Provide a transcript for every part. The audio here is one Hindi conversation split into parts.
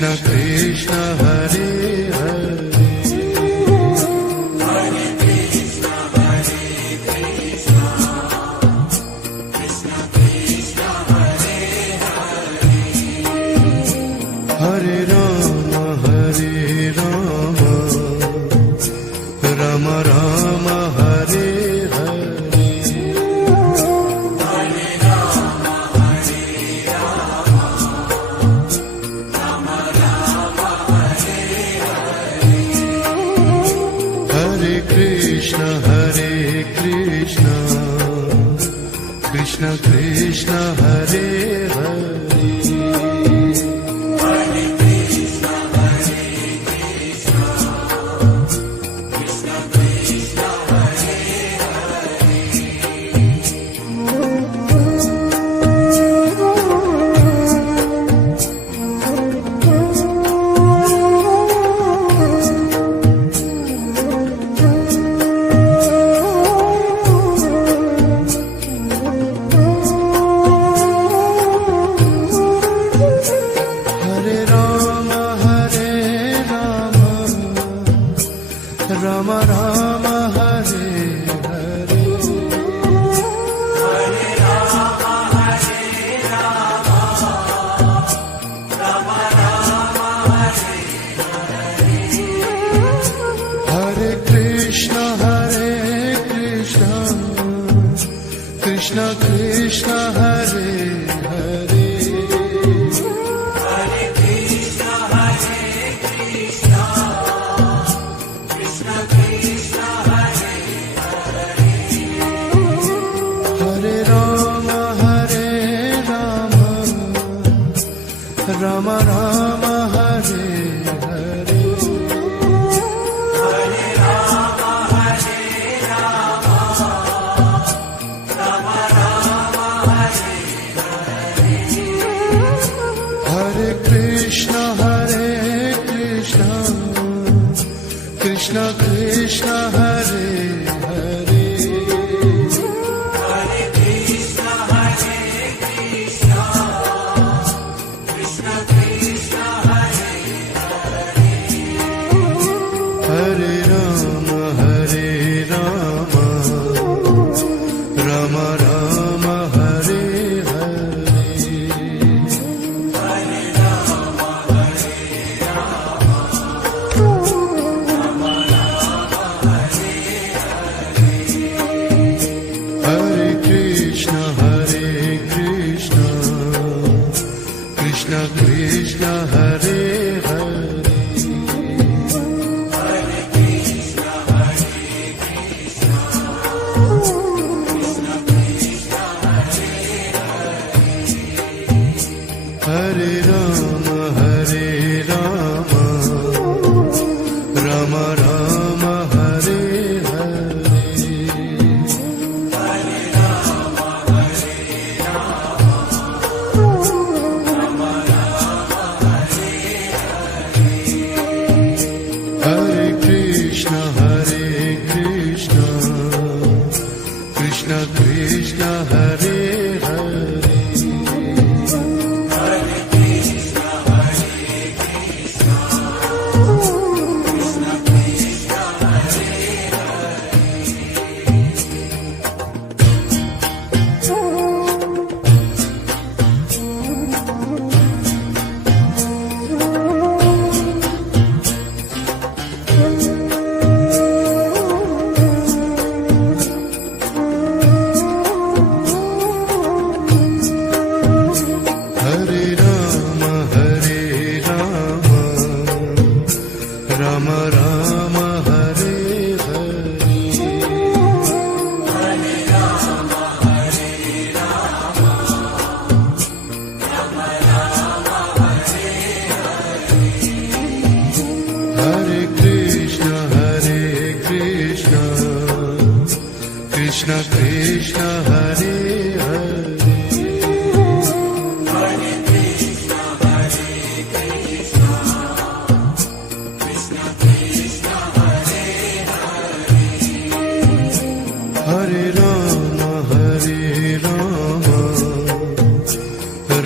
Krishna Krishna Hare Hare Hare Ram Ram Ram Hare Hare Hare Krishna Krishna Krishna Hare Hare Ram Ram Hare Hare Hare Krishna Krishna Krishna Hare Hare Ram Ram Hare Hare Hare Krishna Krishna Krishna Hare Hare Hare Ram Ram Ram Hare Hare Hare Krishna Krishna Krishna Hare Hare Hare Ram Ram Ram Hare Hare Hare Krishna Krishna Krishna Hare Hare Ram Ram Hare Hare Hare Krishna Krishna Krishna Hare Hare Hare Ram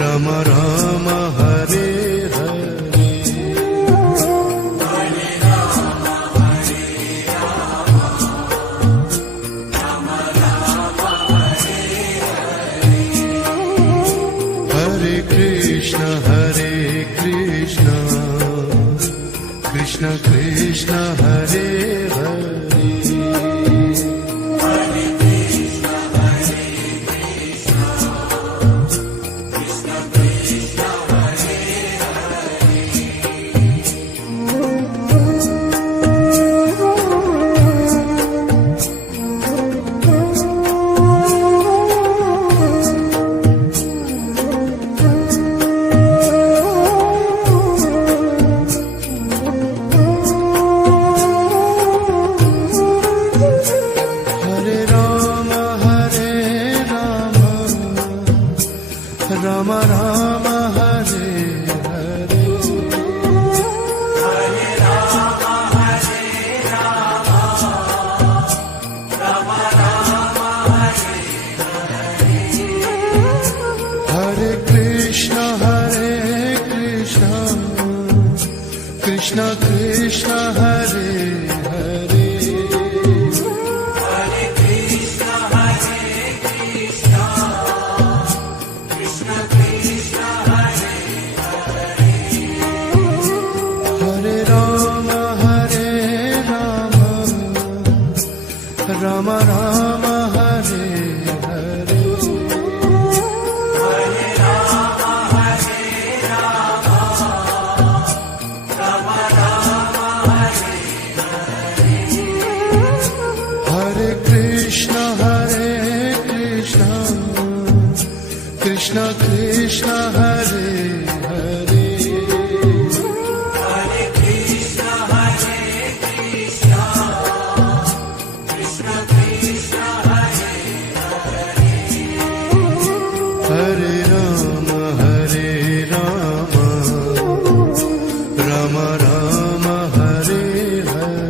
Ram Ram Hare Hare Krishna Hare Hare Hare Krishna Hare Krishna Krishna Krishna Hare Hare Hare Rama Hare Rama Rama Rama Hare Hare Hare Rama Hare Rama Rama Rama Hare Hare Krishna Hare Krishna Krishna Krishna Hare Hare Hare Krishna Hare Krishna Krishna Krishna Hare Hare Rama Hare Rama Rama Rama Hare Hare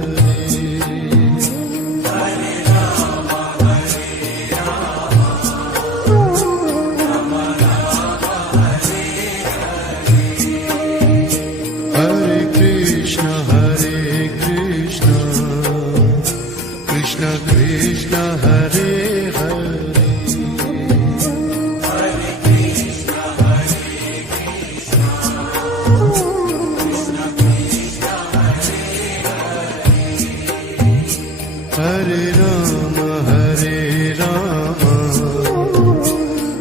Hare Krishna Hare Krishna Krishna Krishna Hare Hare Hare Rama Hare Rama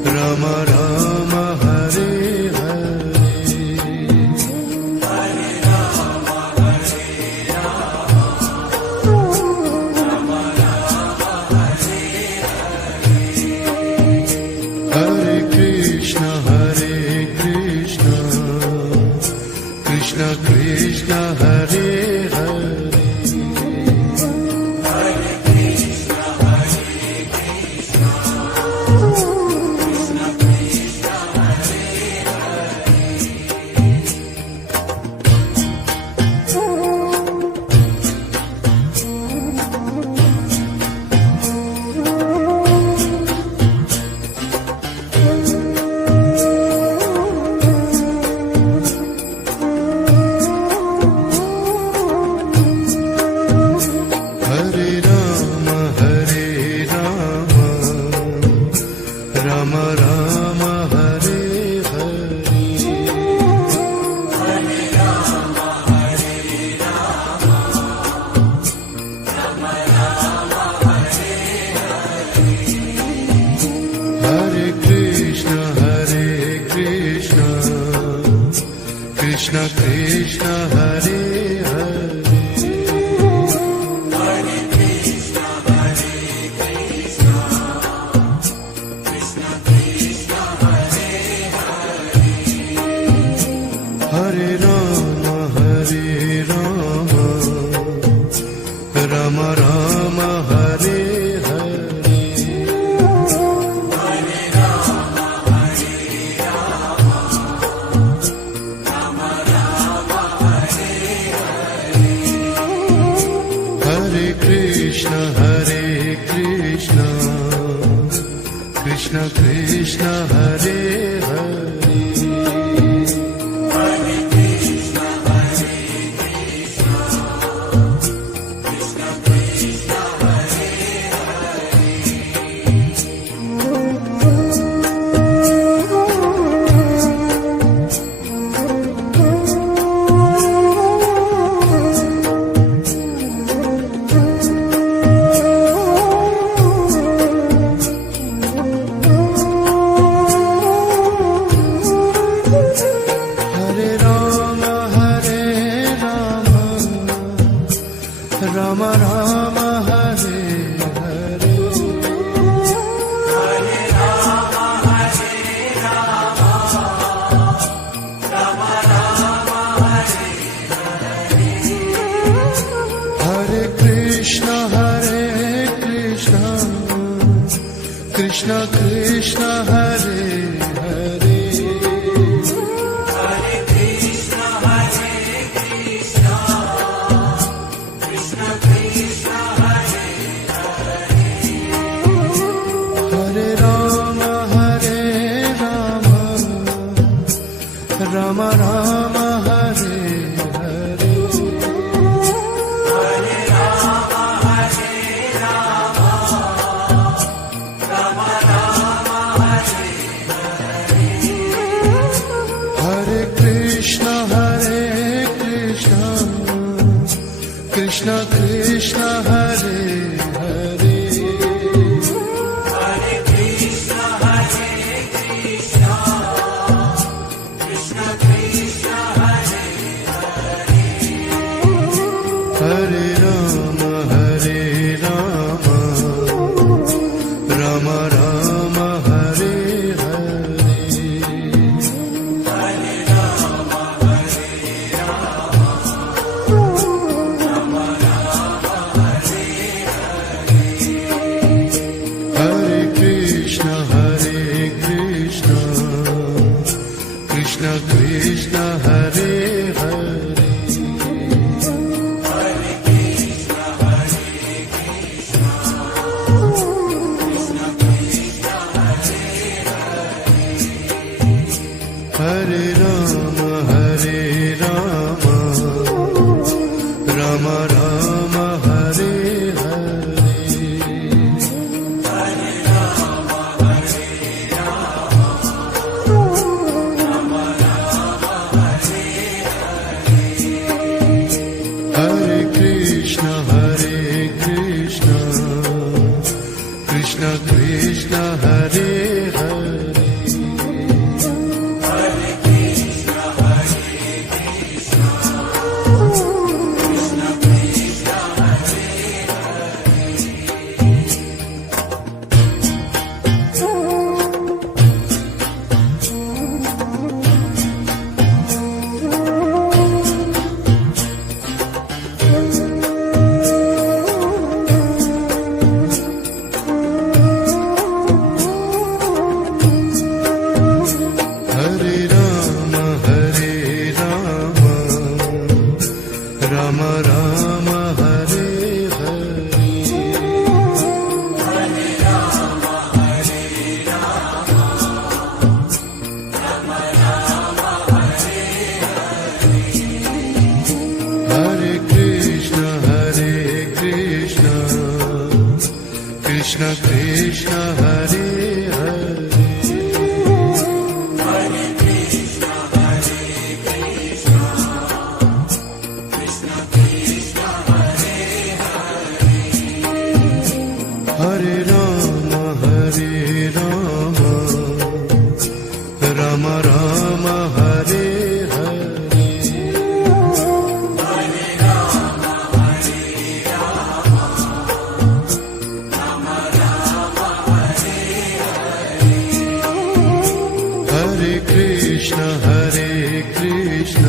Rama Rama Hare Hare Hare Krishna Hare Krishna Krishna Krishna Hare Hare Hare Rama Hare Rama Rama Rama Hare Hare Hare Krishna Hare Krishna Krishna Krishna Hare Hare Hare Rama Hare Rama Rama Rama Hare Hare Hare Krishna Hare Krishna Krishna Krishna Hare Hare Hare Rama Hare Rama Rama Rama Hare Hare Hare Krishna Hare Krishna Krishna Krishna Hare Hare Hare Rama Hare Rama Rama Rama Hare Hare Krishna Hare Hare Hare Ram Ram Ram Hare Hare Hare Krishna Krishna Krishna Hare Hare Hare Ram Ram Ram Hare Hare Hare Krishna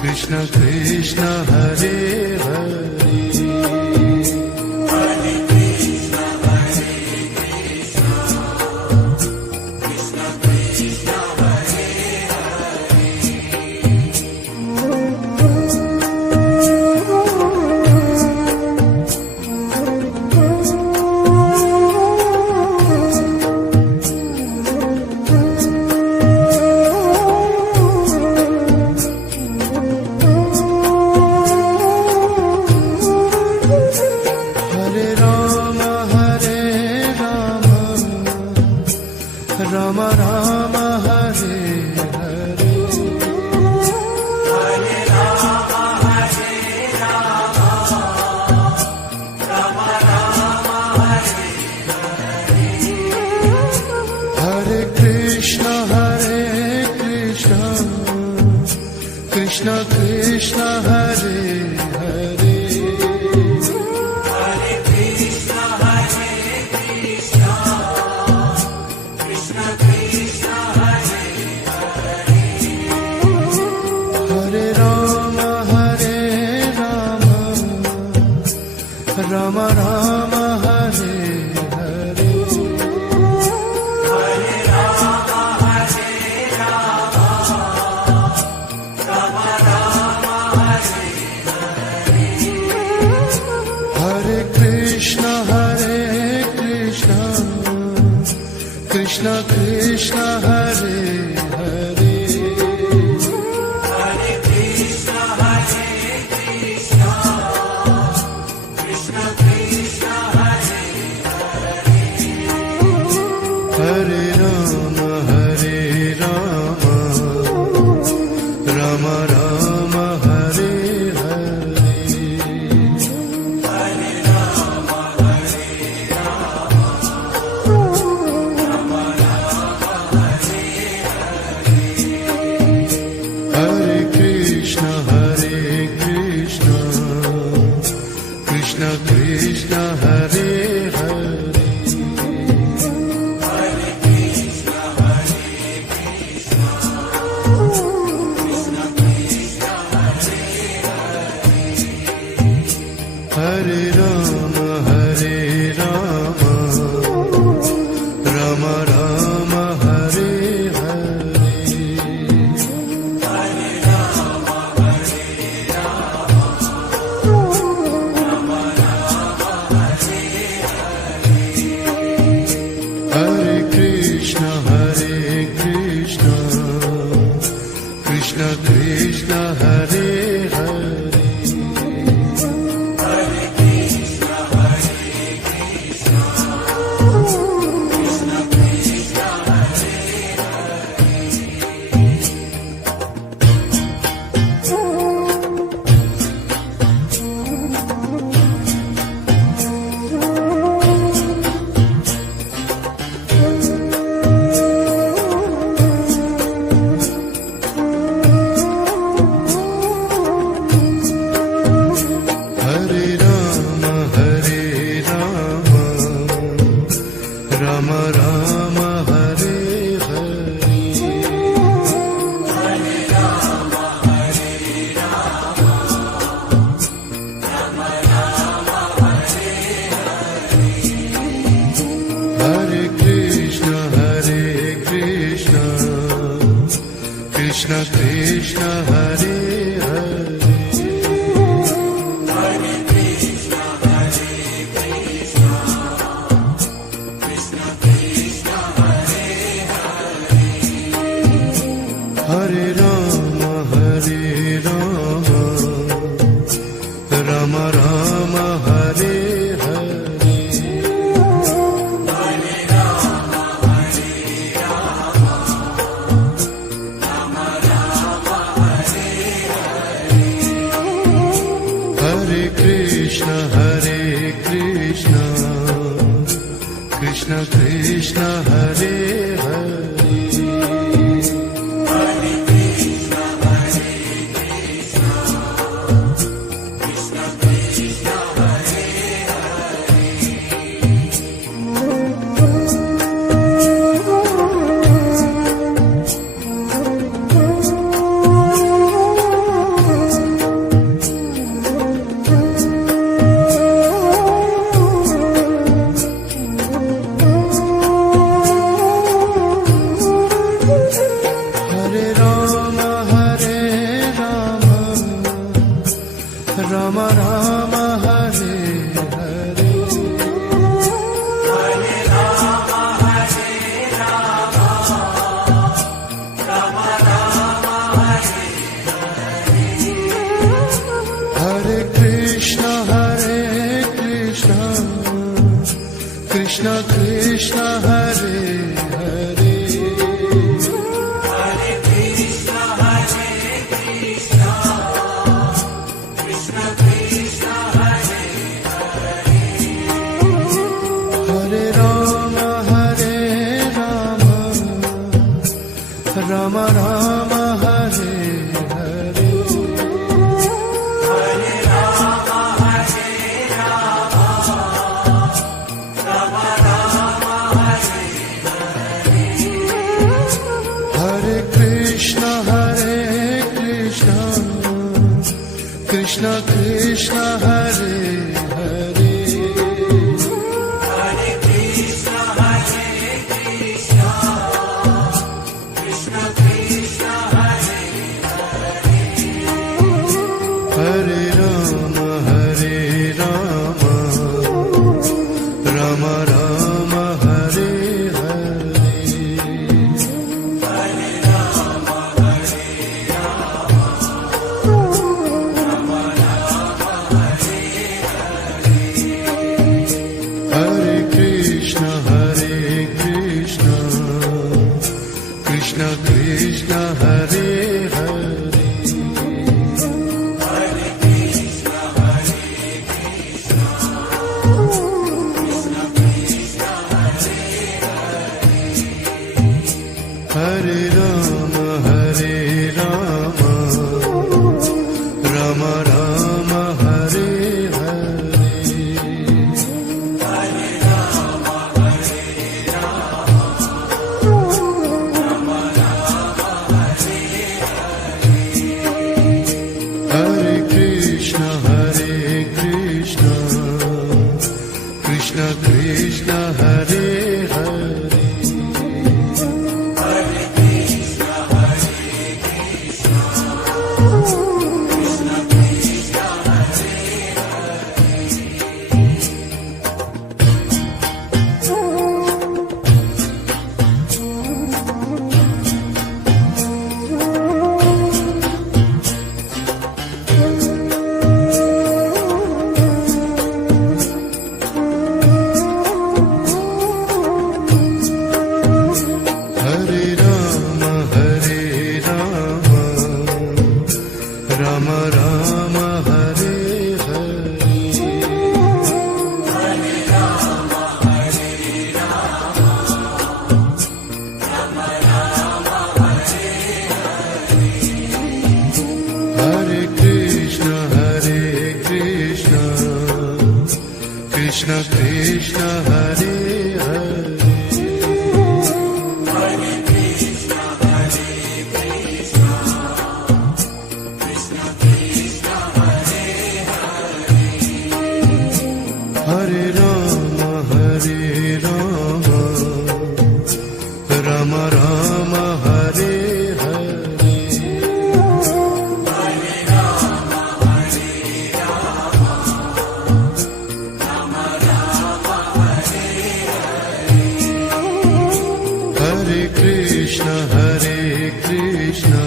Krishna Krishna Hare Hare Hare Ram Ram Ram Hare Hare Hare Krishna Krishna Krishna Hare Hare Hare Ram Ram Ram Hare Hare Hare Krishna Krishna Krishna Hare Hare Hare Ram Ram Ram Hare Hare Hare Krishna Krishna Krishna Hare Hare Hare Ram Ram Ram Hare Hare Krishna Krishna Hare Hare Rama Rama Hare Hare Hare Rama Hare Rama Rama Rama Hare Hare Krishna Krishna Krishna Hare Hare Hare Krishna Hare Krishna Krishna Krishna Hare Hare Rama Rama Rama Hare Hare Hare Rama Hare Rama Rama Rama Hare Hare Krishna Krishna Krishna Hare Hare Hare Krishna Hare Krishna Krishna Krishna Hare Hare Rama Rama Rama Hare Hare Hare Krishna Krishna Krishna Hare Hare Hare Rama Rama Rama Hare Hare Hare Krishna Krishna Krishna Hare Hare Hare Rama Rama Rama Hare Hare Hare Krishna Krishna Krishna Hare Hare Hare Rama Rama Rama Hare Hare Hare Krishna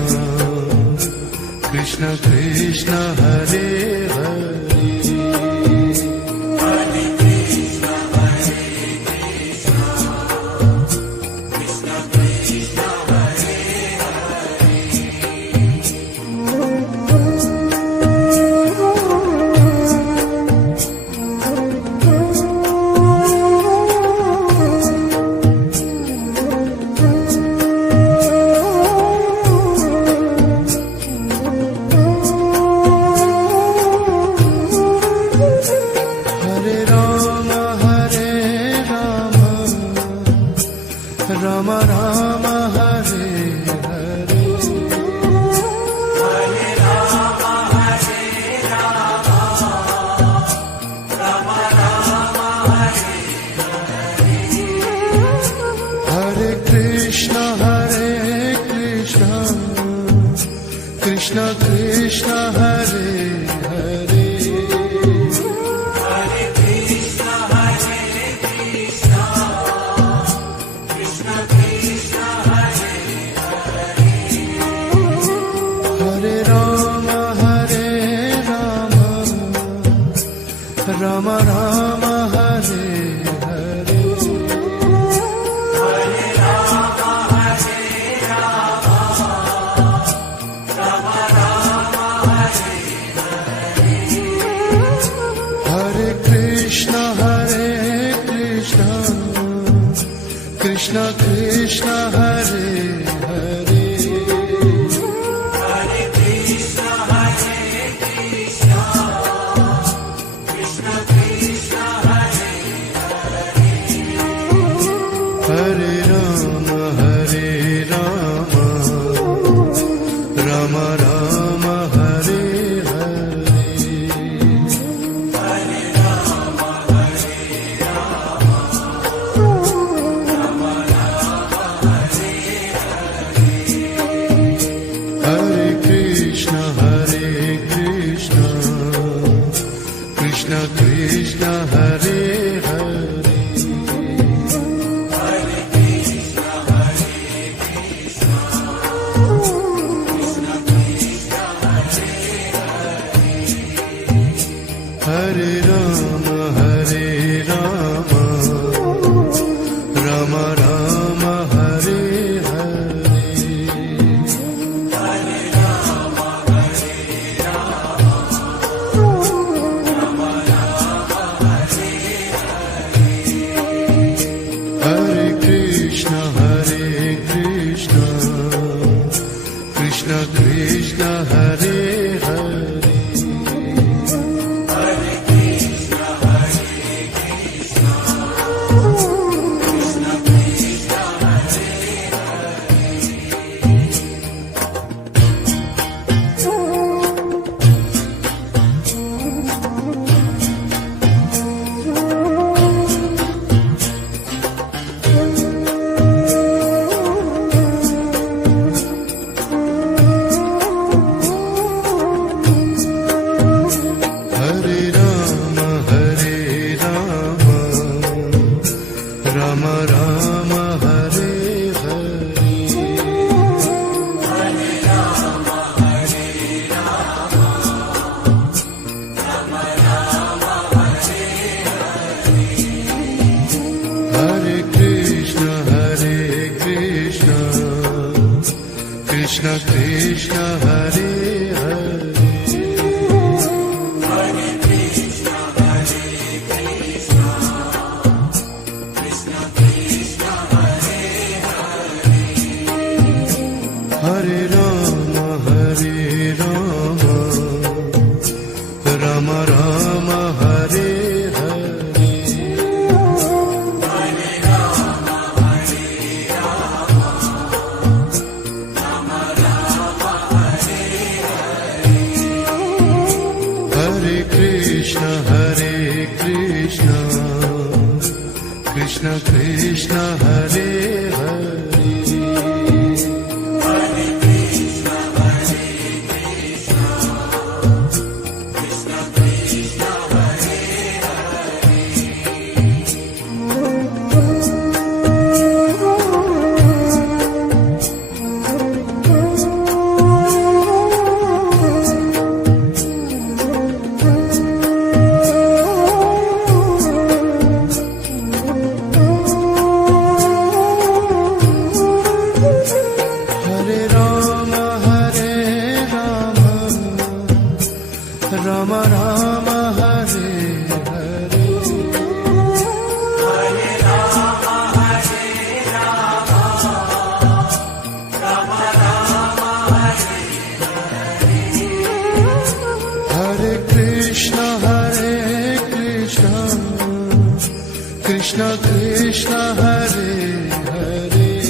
Krishna Krishna Hare Hare Rama Rama Hare Hare Hare Rama Hare Rama Rama Rama Hare Hare Krishna Krishna Krishna Hare Hare Hare Krishna Hare Krishna Krishna Krishna Hare Hare Rama Rama Rama Hare Hare Hare Rama Hare Rama Rama Rama Hare Hare Krishna Krishna Krishna Hare Hare Hare Krishna Hare Krishna Krishna Krishna Hare Hare Rama Rama Rama Hare Hare Hare Rama Hare Rama Rama Rama Hare Hare Krishna Krishna Krishna Hare Hare Hare Krishna Hare Krishna Krishna Krishna Hare Hare Rama Rama Rama Hare Hare Hare Rama Hare Rama Rama Rama Hare Hare Krishna Krishna Krishna Hare Hare Hare Krishna Hare Krishna Krishna Krishna Hare Hare Rama Rama Rama Hare Hare Hare Rama Hare Rama Rama Rama Hare Hare Krishna Krishna Krishna Hare Hare Hare Krishna Hare Krishna Krishna Krishna Hare Hare Rama Rama Rama Hare Hare Hare Rama Hare Rama Rama Rama Hare Hare Krishna Krishna Krishna Hare Hare Hare Krishna Hare Krishna Krishna Krishna Hare Hare Rama Rama Rama Hare Hare Hare Rama Hare Rama Rama Rama Hare Hare Krishna Krishna Krishna Hare Hare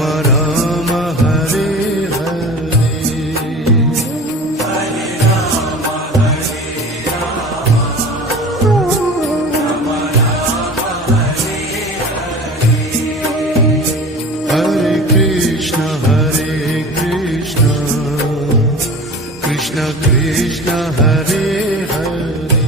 Ram Ram Hare Hare Hare Krishna Krishna Krishna Hare Hare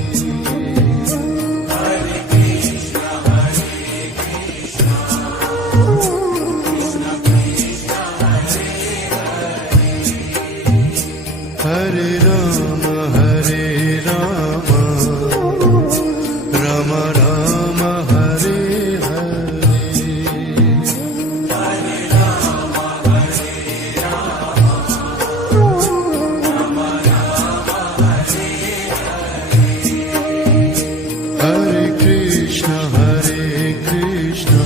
Hare Ram Ram Ram Hare Hare Hare Krishna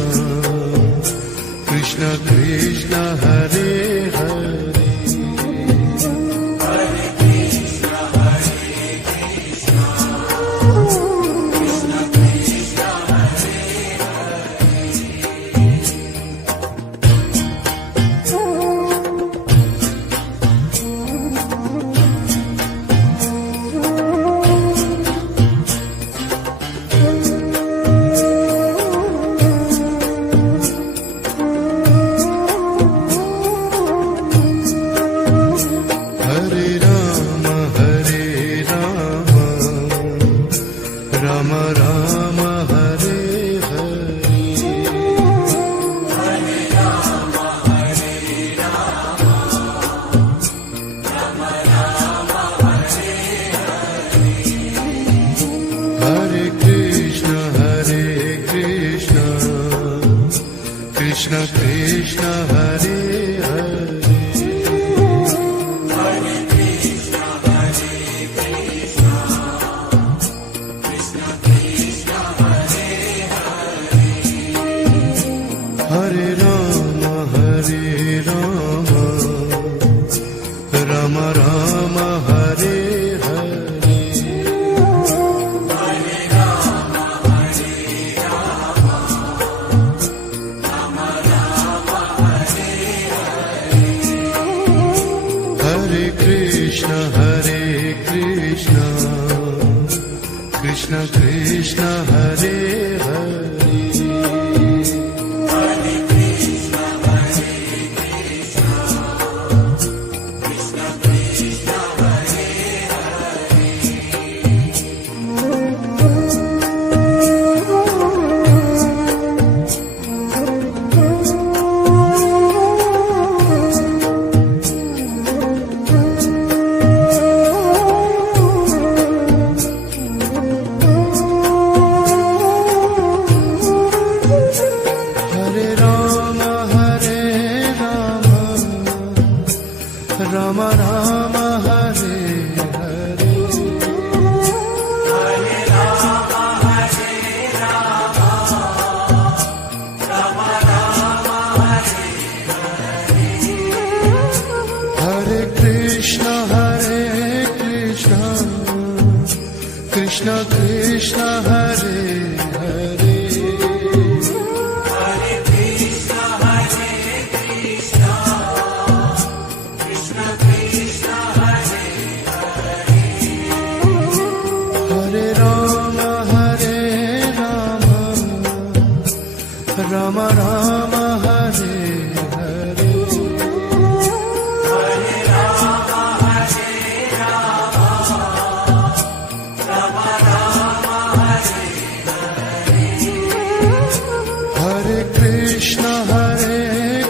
Krishna Krishna Hare Hare Hare Ram Ram Ram Hare Hare Hare Krishna Krishna Krishna Hare Hare Hare Ram Ram Ram Hare Hare Hare Krishna Krishna Krishna Hare Hare Ram Ram Hare Hare Hare Krishna Krishna Krishna Hare Hare Hare Ram Ram Ram Hare Hare Hare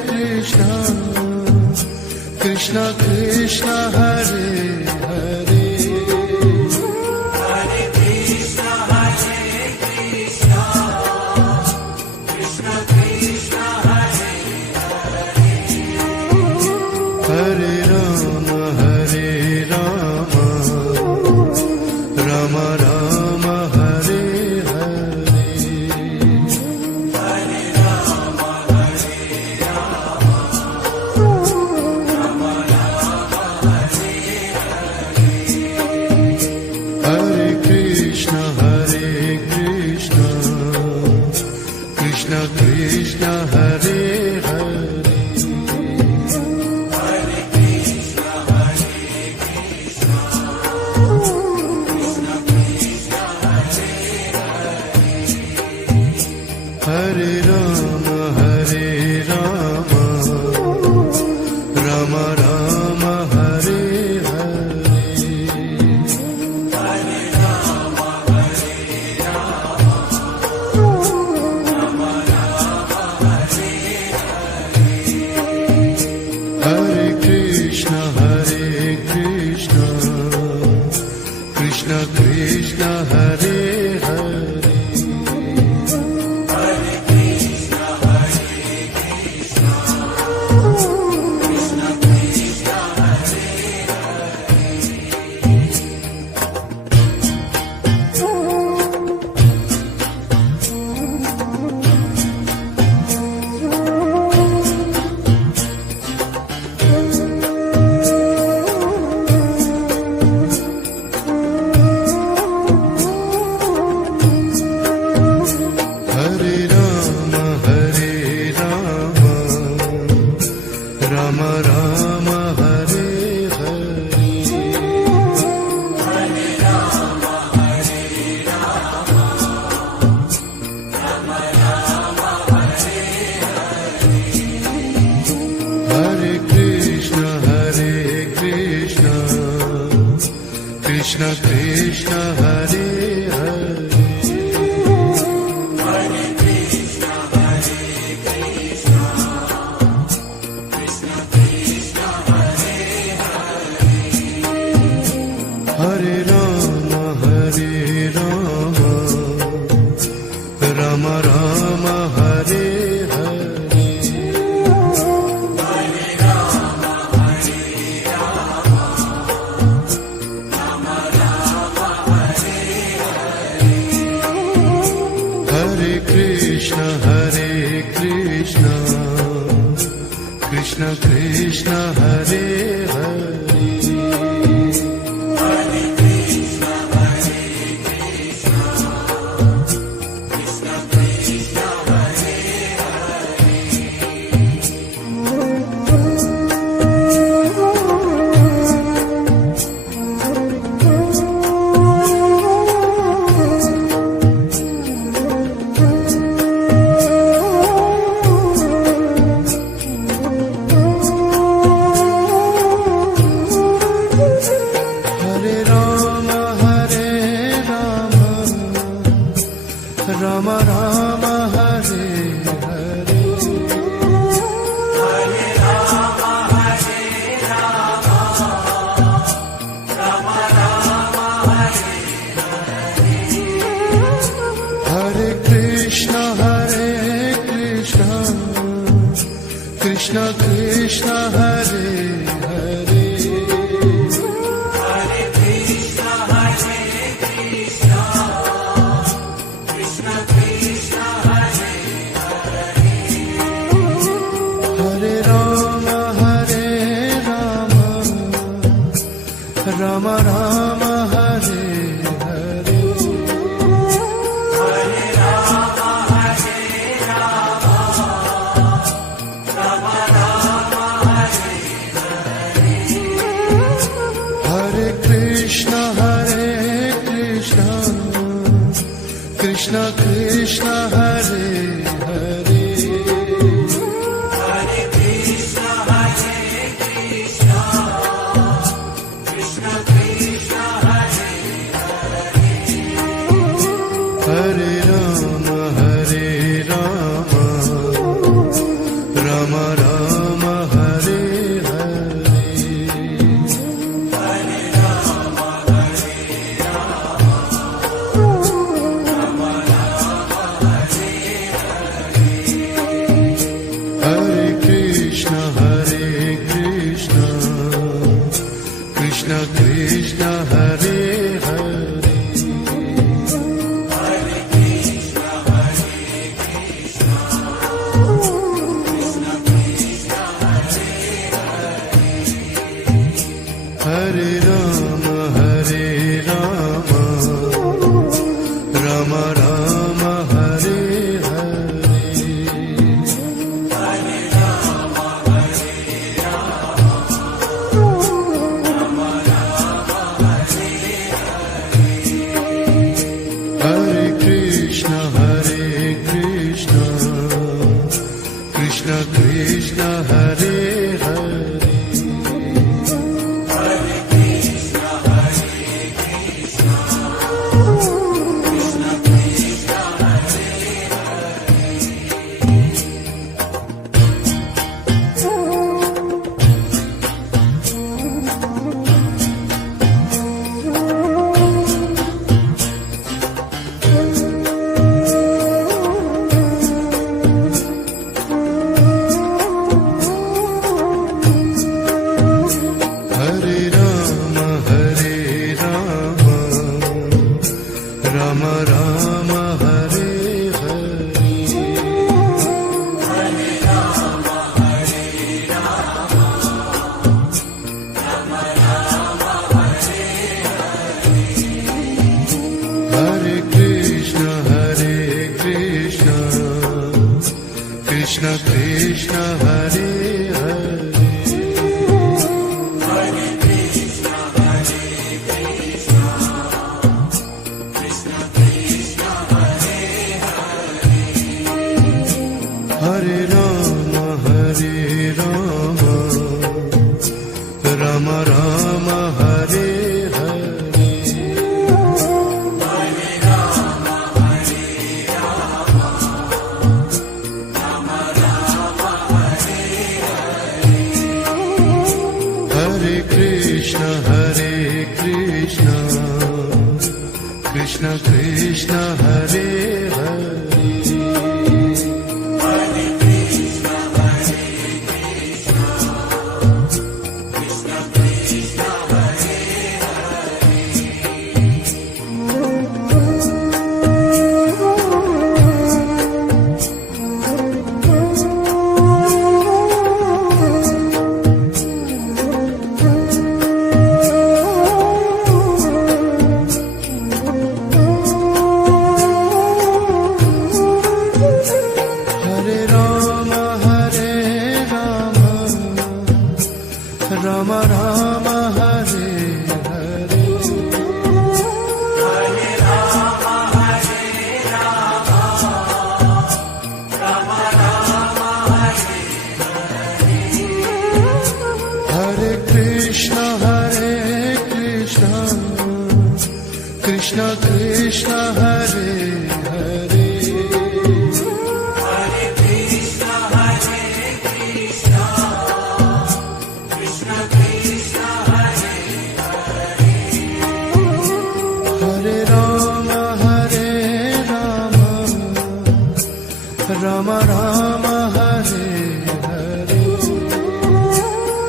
Krishna Krishna Krishna Hare Hare Hare Ram Ram Ram Hare Hare Hare Krishna Krishna Krishna Hare Hare Krishna Krishna Hare Hare Hare Ram Ram Ram Hare Hare Hare Krishna Krishna Krishna Hare Hare Ram Ram Hare Hare Hare Krishna Krishna Krishna Hare Hare Ram Ram Hare Hare Hare Krishna Krishna Krishna Hare Hare Hare Ram Ram Ram Hare Hare Hare Krishna Krishna Krishna Hare Hare Hare Ram Ram Ram Hare Hare Hare Krishna Krishna Krishna Hare Hare Ram Ram Hare Hare Hare Krishna Krishna Krishna Hare Hare Hare Ram Ram Ram Hare Hare Krishna Hare Krishna Krishna Krishna Hare Hare Rama Rama Hare Hare Hare Rama Hare Rama Rama Rama Hare Hare Krishna Krishna Krishna Hare Hare Hare Krishna Hare Krishna Krishna Krishna Hare Hare Rama Rama Rama Hare Hare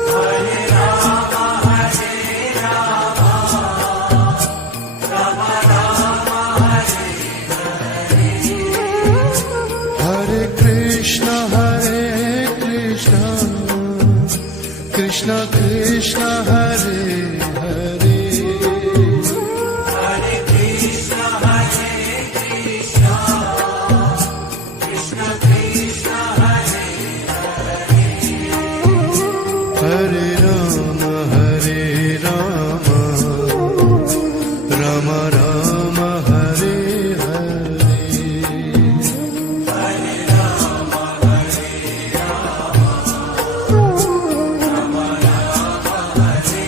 Hare Rama Hare Rama Rama Rama Hare Hare Krishna Krishna Krishna Hare Hare Hare Krishna Hare Krishna Krishna Krishna Hare Hare Rama Rama Rama Hare Hare Hare Rama Hare Rama Rama Rama Hare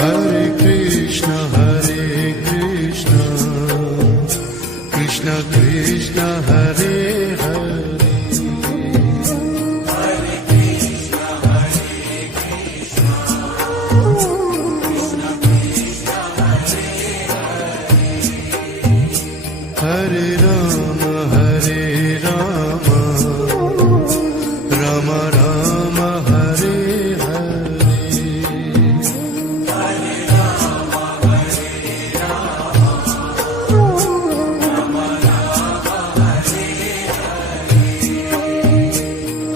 Hare Krishna Krishna Krishna Hare Hare Hare Krishna Hare Krishna Krishna Krishna Hare Hare Rama Rama Rama Hare Hare Hare Rama Hare Rama Rama Rama Hare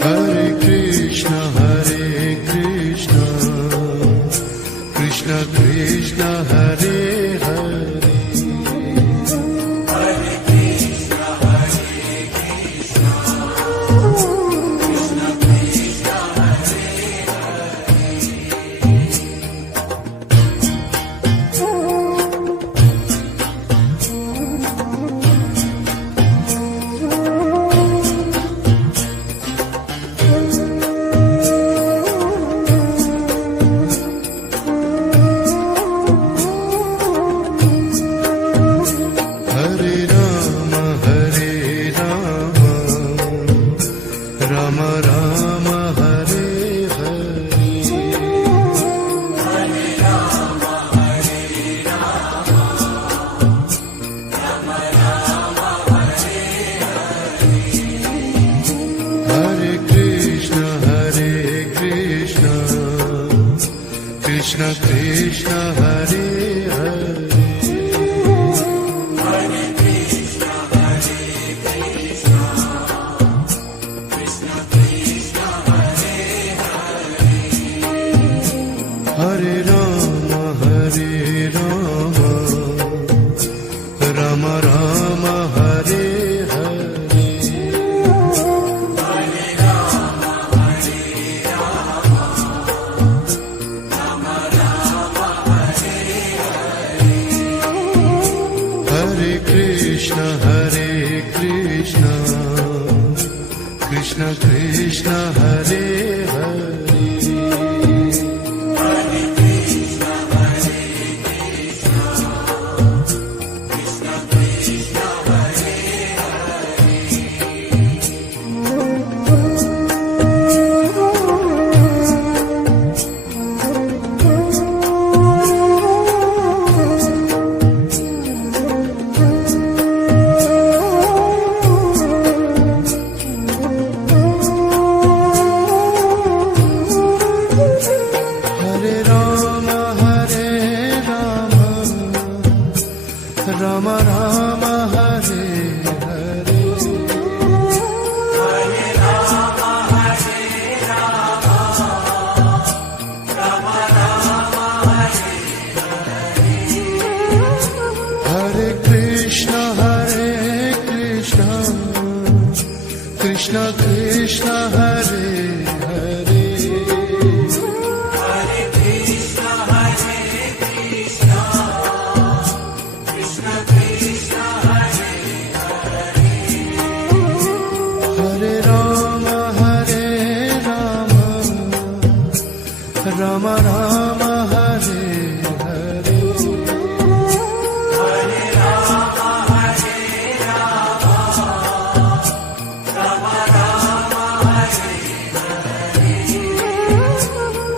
Hare Krishna Krishna Krishna Hare Hare Hare Krishna Hare Krishna Krishna Krishna Hare Hare Rama Rama Rama Hare Hare Hare Rama Hare Rama Rama Rama Hare Hare Krishna Krishna Krishna Hare Hare Hare Krishna Hare Krishna Krishna Krishna Hare Hare Rama Rama Rama Hare Hare Hare Rama Hare Rama Rama Rama Hare Hare Krishna Krishna Krishna Hare Hare Hare Krishna Hare Krishna Krishna Krishna Hare Krishna Hare Hare Hare Krishna Krishna Krishna Hare Hare Hare Ram Ram Ram Hare Hare Hare Ram Hare Ram Ram Ram Hare Hare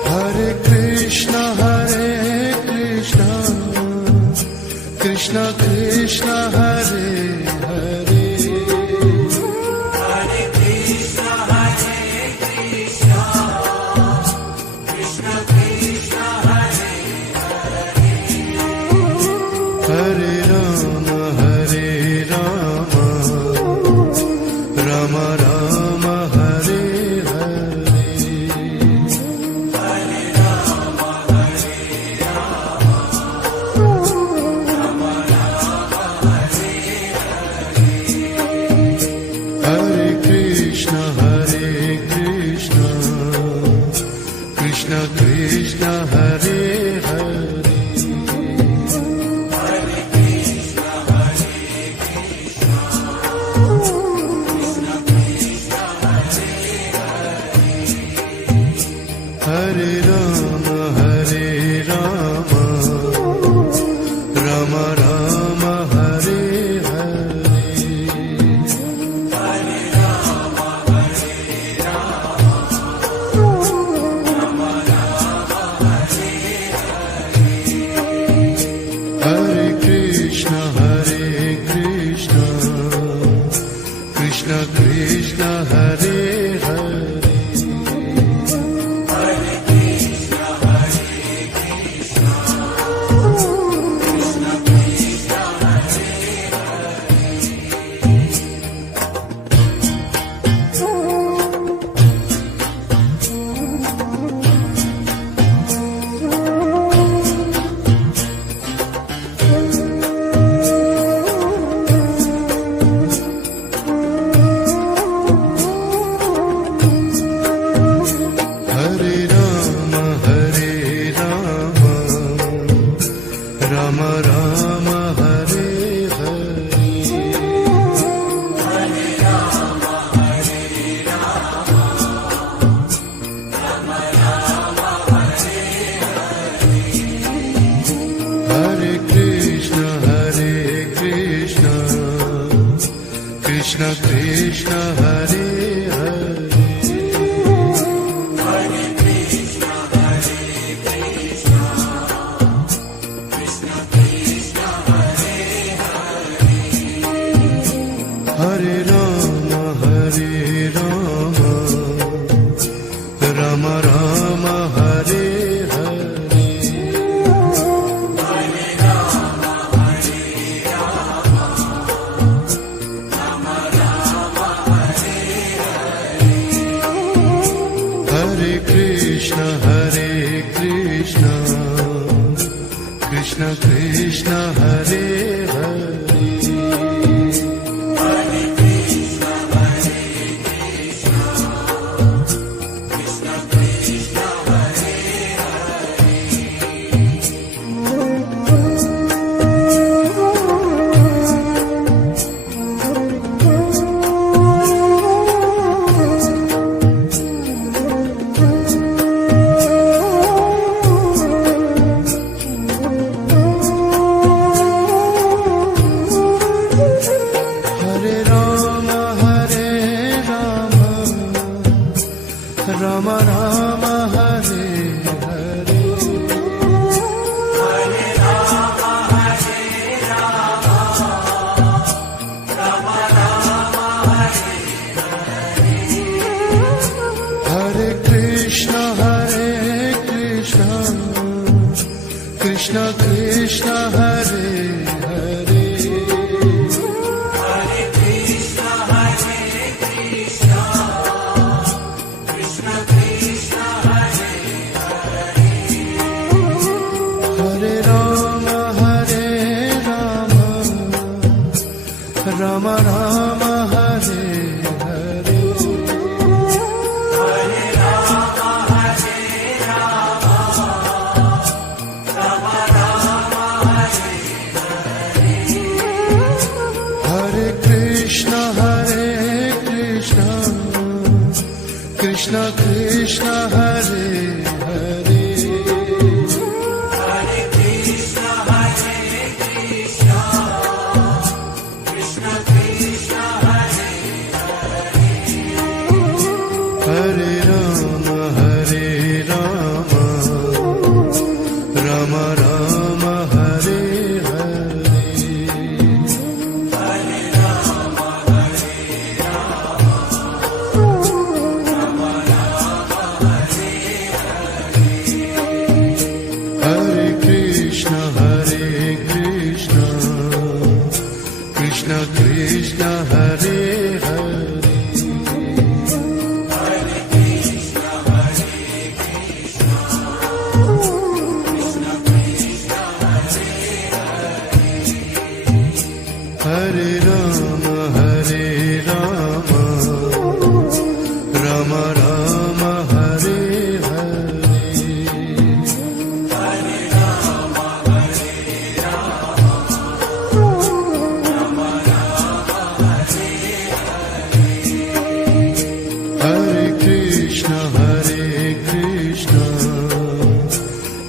Hare Krishna Krishna Krishna Hare Hare Hare Krishna Krishna Krishna Hare Hare Hare Ram Ram Ram Hare Hare Hare Ram Hare Ram Ram Ram Hare Hare Krishna Krishna Krishna Hare Hare Hare Krishna Krishna Krishna Hare Hare Ram Ram Ram Hare Hare Hare Ram Hare Ram Ram Ram Hare Hare Krishna Krishna Krishna Hare Hare Hare Krishna Krishna Krishna Hare Hare Ram Ram Ram Hare Hare Hare Ram Hare Ram Ram Ram Hare Hare Krishna Krishna Krishna Hare Hare Hare Krishna Krishna Krishna Krishna Hare Hare Ram Ram Ram Hare Hare Hare Ram Hare Ram Ram Ram Hare Hare Krishna Krishna Krishna Hare Hare Hare Krishna Krishna Krishna Hare Hare Ram Ram Ram Hare Hare Hare Ram Hare Ram Ram Ram Hare Hare Krishna Krishna Krishna Hare Hare Hare Krishna Krishna Krishna Krishna Hare Hare Ram Ram Ram Hare Hare Krishna Krishna Hare Hare Hare Krishna Hare Krishna Krishna Krishna Hare Hare Rama Hare Rama Rama Rama Hare Hare Hare Rama Hare Rama Rama Rama Hare Hare Krishna Krishna Krishna Hare Hare Hare Krishna Hare Krishna Krishna Krishna Hare Hare Rama Hare Rama Rama Rama Hare Hare Hare Rama Hare Rama Rama Rama Hare Hare Krishna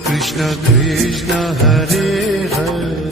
Krishna Krishna Hare Hare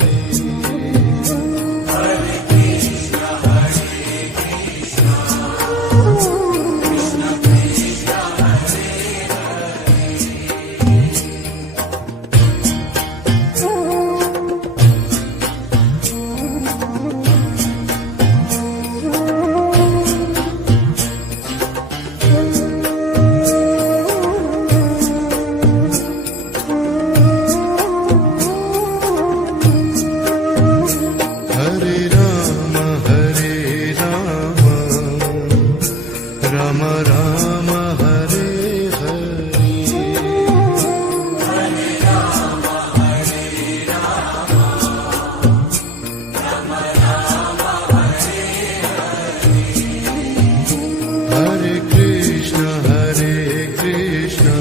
Hare Krishna Hare Krishna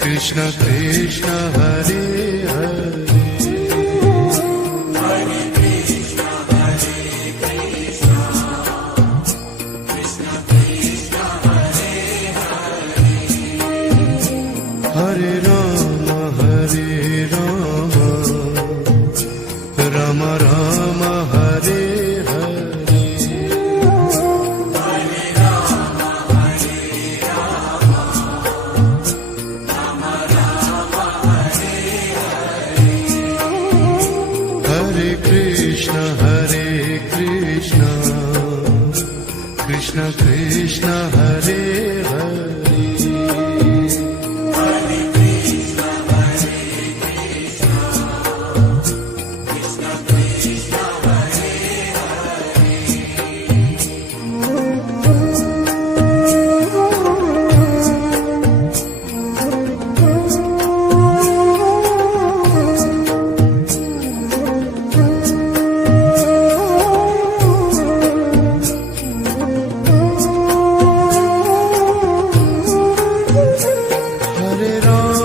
Krishna Krishna Hare Hare Rama Hare Rama Rama Rama Hare Hare Hare Rama Hare Rama Rama Rama Hare Hare Krishna Krishna Krishna Hare Hare Hare Krishna Hare Krishna Krishna Krishna Hare Hare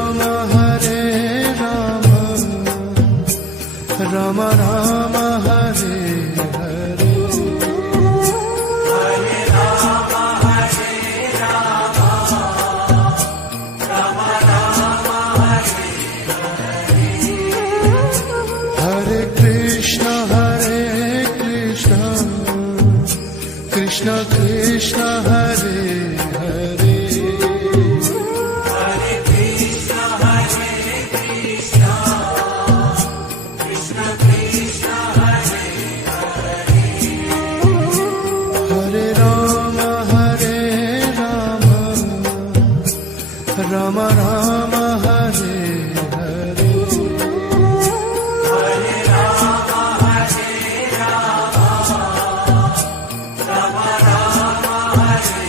Rama Hare Rama Rama Rama Hare Hare Hare Rama Hare Rama Rama Rama Hare Hare Krishna Krishna Krishna Hare Hare Hare Krishna Hare Krishna Krishna Krishna Hare Hare Rama Hare Rama Rama Rama Hare Hare Hare Rama Hare Rama Rama Rama Hare Hare Krishna Krishna Krishna Hare Hare Hare Krishna Hare Krishna Krishna Krishna Hare Hare Rama Hare Rama Rama Rama Hare Hare Hare Rama Hare Rama Rama Rama Hare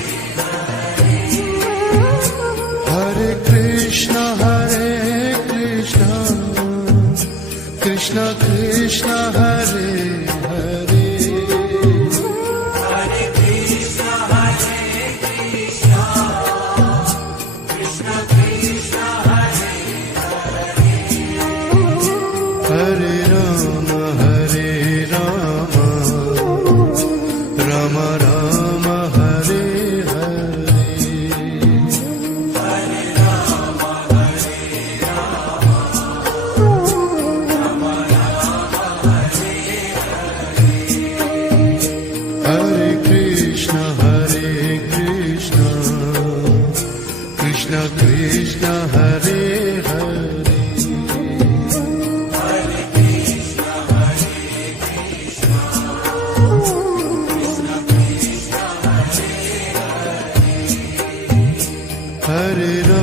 Hare Krishna Krishna Krishna Hare Hare Hare Krishna Hare Krishna Krishna Krishna Krishna Hare Hare Hare